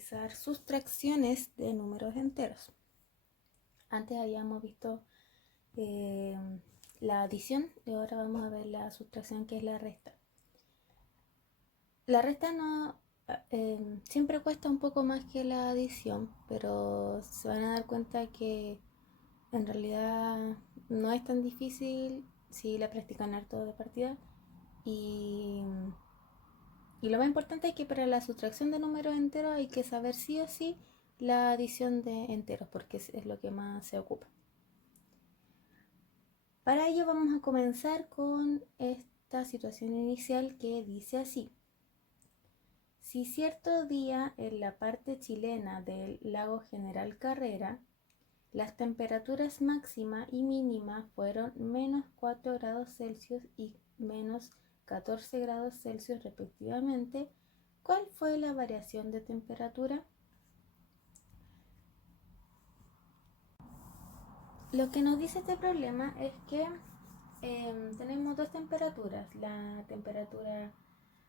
realizar sustracciones de números enteros. Antes habíamos visto la adición y ahora vamos a ver la sustracción, que es la resta. La resta siempre cuesta un poco más que la adición, pero se van a dar cuenta que en realidad no es tan difícil si la practican harto de partida. Y lo más importante es que para la sustracción de números enteros hay que saber sí o sí la adición de enteros, porque es lo que más se ocupa. Para ello vamos a comenzar con esta situación inicial que dice así. Si cierto día en la parte chilena del lago General Carrera las temperaturas máxima y mínima fueron menos 4 grados Celsius y menos 14 grados Celsius respectivamente, ¿cuál fue la variación de temperatura? Lo que nos dice este problema es que tenemos dos temperaturas, la temperatura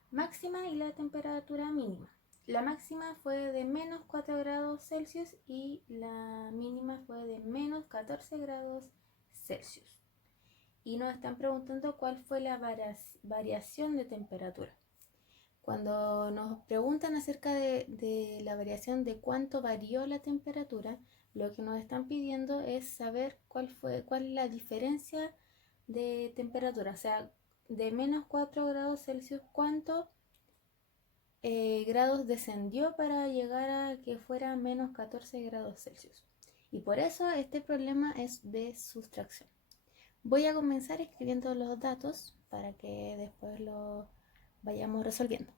máxima y la temperatura mínima. La máxima fue de menos 4 grados Celsius y la mínima fue de menos 14 grados Celsius. Y nos están preguntando cuál fue la variación de temperatura. Cuando nos preguntan acerca de la variación de cuánto varió la temperatura, lo que nos están pidiendo es saber cuál es la diferencia de temperatura. O sea, de menos 4 grados Celsius, ¿cuánto grados descendió para llegar a que fuera menos 14 grados Celsius? Y por eso este problema es de sustracción. Voy a comenzar escribiendo los datos para que después lo vayamos resolviendo.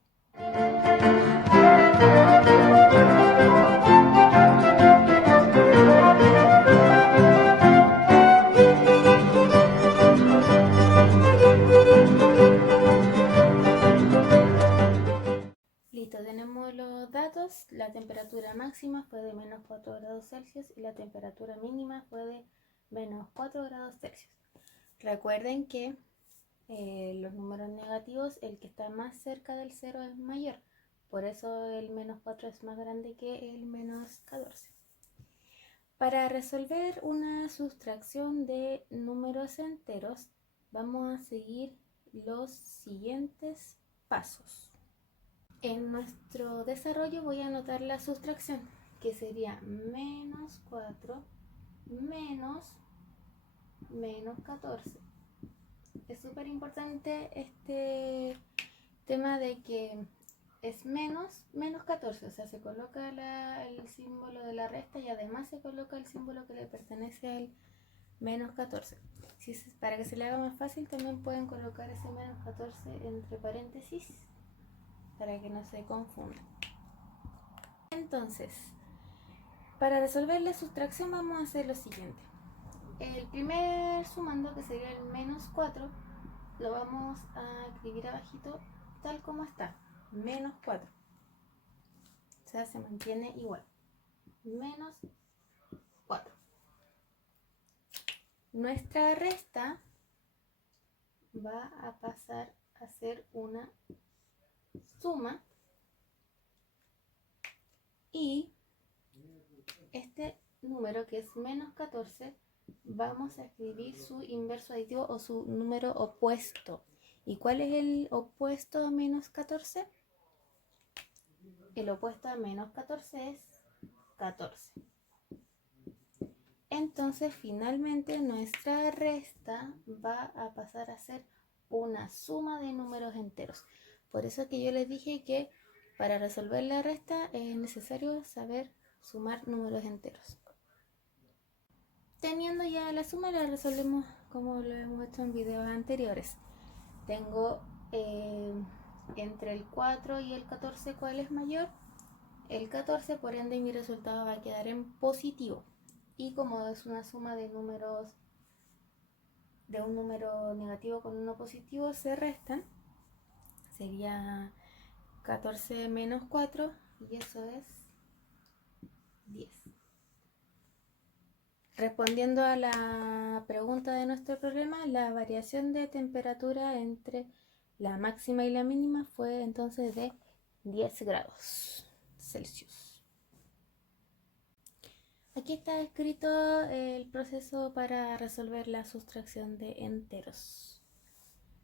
Listo, tenemos los datos. La temperatura máxima fue de menos 4 grados Celsius y la temperatura mínima fue de menos 4 grados Celsius. Recuerden que los números negativos, el que está más cerca del 0 es mayor. Por eso el menos 4 es más grande que el menos 14. Para resolver una sustracción de números enteros, vamos a seguir los siguientes pasos. En nuestro desarrollo voy a anotar la sustracción, que sería menos 4 menos 14. Es súper importante este tema de que es menos 14, o sea, se coloca el símbolo de la resta y además se coloca el símbolo que le pertenece al menos 14. Para que se le haga más fácil, también pueden colocar ese menos 14 entre paréntesis para que no se confundan. Entonces, para resolver la sustracción vamos a hacer lo siguiente. El primer sumando, que sería el menos 4, lo vamos a escribir abajito tal como está, menos 4. O sea, se mantiene igual, menos 4. Nuestra resta va a pasar a ser una suma y este número, que es menos 14, vamos a escribir su inverso aditivo o su número opuesto. ¿Y cuál es el opuesto a menos 14? El opuesto a menos 14 es 14. Entonces, finalmente, nuestra resta va a pasar a ser una suma de números enteros. Por eso que yo les dije que para resolver la resta es necesario saber sumar números enteros. Teniendo ya la suma, la resolvemos como lo hemos hecho en videos anteriores. Tengo entre el 4 y el 14, ¿cuál es mayor? El 14, por ende mi resultado va a quedar en positivo. Y como es una suma de números, de un número negativo con uno positivo, se restan. Sería 14 menos 4 y eso es 10. Respondiendo a la pregunta de nuestro problema, la variación de temperatura entre la máxima y la mínima fue entonces de 10 grados Celsius. aquí está escrito el proceso para resolver la sustracción de enteros.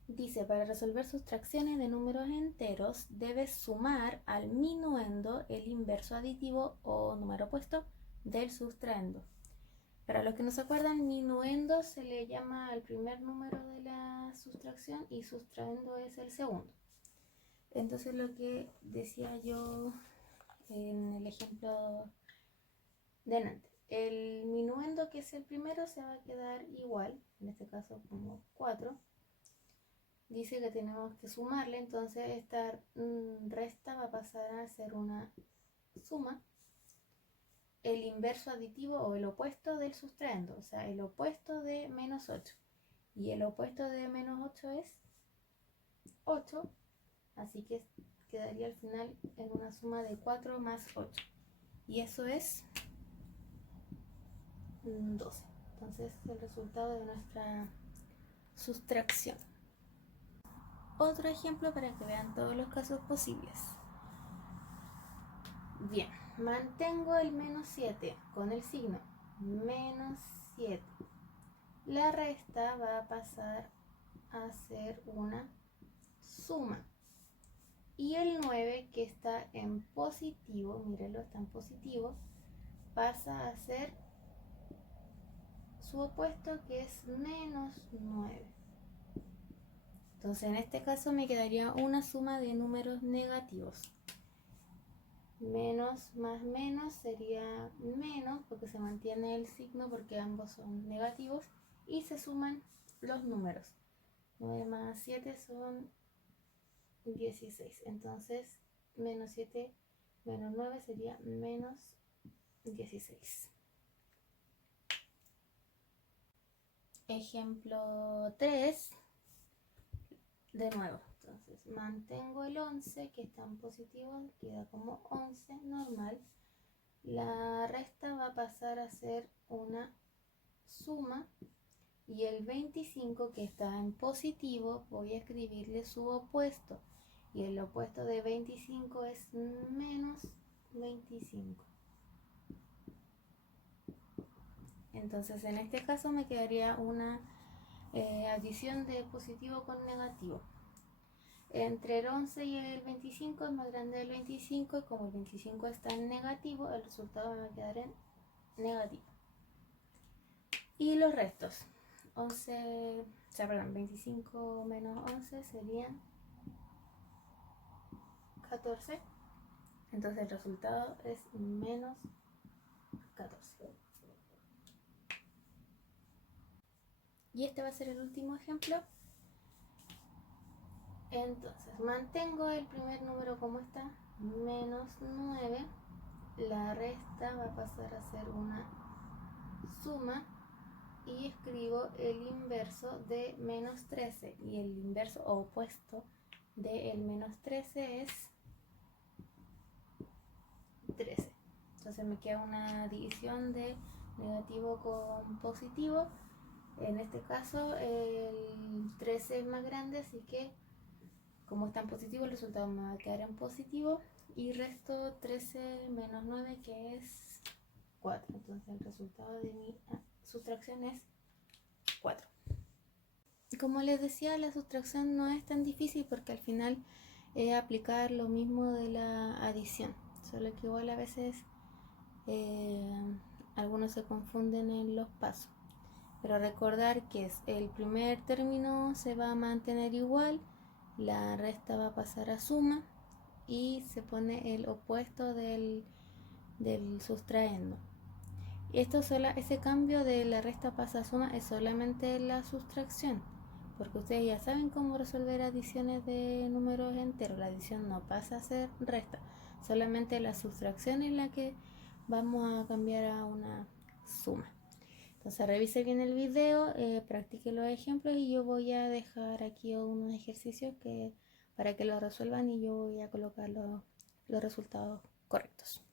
Dice, para resolver sustracciones de números enteros, debes sumar al minuendo el inverso aditivo o número opuesto del sustraendo. Para los que no se acuerdan, minuendo se le llama al primer número de la sustracción y sustraendo es el segundo. Entonces lo que decía yo en el ejemplo de antes, el minuendo que es el primero se va a quedar igual, en este caso como 4. Dice que tenemos que sumarle, entonces esta resta va a pasar a ser una suma. El inverso aditivo o el opuesto del sustraendo, o sea, el opuesto de menos 8. Y el opuesto de menos 8 es 8, así que quedaría al final en una suma de 4 más 8. Y eso es 12. Entonces el resultado de nuestra sustracción. Otro ejemplo para que vean todos los casos posibles. Bien, mantengo el menos 7 con el signo menos 7. La resta va a pasar a ser una suma. Y el 9 que está en positivo, mírenlo, está en positivo, pasa a ser su opuesto que es menos 9. Entonces en este caso me quedaría una suma de números negativos. Menos más menos sería menos porque se mantiene el signo porque ambos son negativos y se suman los números. 9 más 7 son 16. Entonces menos 7 menos 9 sería menos 16. Ejemplo 3. De nuevo, entonces mantengo el 11 que está en positivo, queda como 11 normal. La resta va a pasar a ser una suma y el 25 que está en positivo voy a escribirle su opuesto y el opuesto de 25 es menos 25. Entonces en este caso me quedaría una adición de positivo con negativo. Entre el 11 y el 25 es más grande el 25 y como el 25 está en negativo, el resultado me va a quedar en negativo. Y los restos, 25 menos 11 serían 14. Entonces el resultado es menos 14. Y este va a ser el último ejemplo. Entonces mantengo el primer número como está, menos 9. La resta va a pasar a ser una suma y escribo el inverso de menos 13 y el inverso o opuesto de el menos 13 es 13. Entonces me queda una división de negativo con positivo. En este caso el 13 es más grande, así que como está en positivo el resultado me va a quedar en positivo y resto 13 menos 9 que es 4. Entonces el resultado de mi sustracción es 4. Como les decía, la sustracción no es tan difícil porque al final es aplicar lo mismo de la adición, solo que igual a veces algunos se confunden en los pasos. Pero recordar que el primer término se va a mantener igual, la resta va a pasar a suma y se pone el opuesto del sustraendo. Ese cambio de la resta pasa a suma es solamente la sustracción, porque ustedes ya saben cómo resolver adiciones de números enteros. La adición no pasa a ser resta, solamente la sustracción es la que vamos a cambiar a una suma. Entonces revise bien el video, practique los ejemplos y yo voy a dejar aquí unos ejercicios para que lo resuelvan y yo voy a colocar los resultados correctos.